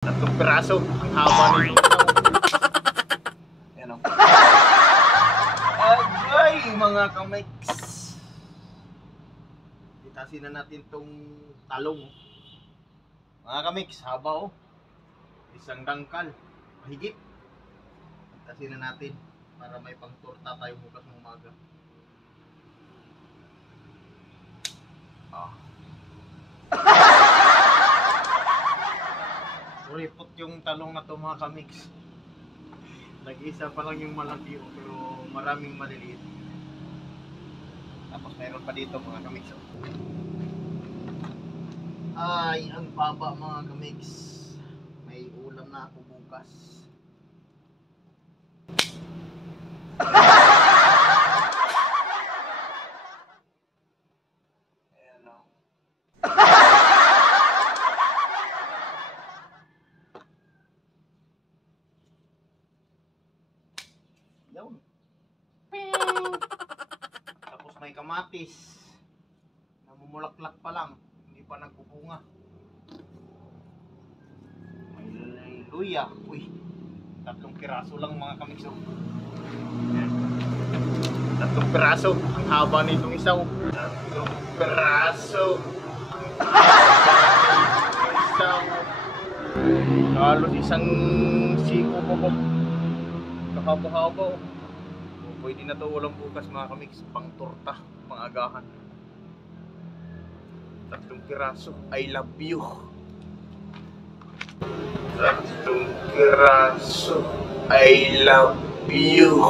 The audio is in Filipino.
Tatlong piraso. Ang haba nito. Yan o. Agay, mga kamiks. Itasin na natin tong talong. Mga kamiks, haba o. Isang dangkal. Mahigit. Itasin na natin para may pangtorta tayo bukas ng umaga. Kuripot yung talong na to, mga kamiks. Nag-isa pa lang yung malaki pero maraming maliliit. Tapos mayroon pa dito, mga kamiks. Ay, ang baba, mga kamiks. May ulam na ako bukas. Ayan o. Yun. Tapos may kamatis. Namumulaklak pa lang. Hindi pa nagbubunga. May luya. Uy. Tatlong piraso lang, mga kamiks. Tatlong piraso. Ang haba nitong isaw. Tatlong piraso. Ang haba nitong isaw. Halos isang siko po. Kahaba-haba o. Pwede na ito ulam bukas, mga kamiks. Pang torta, pang agahan. Tatlong piraso. I love you. Tatlong piraso. I love you.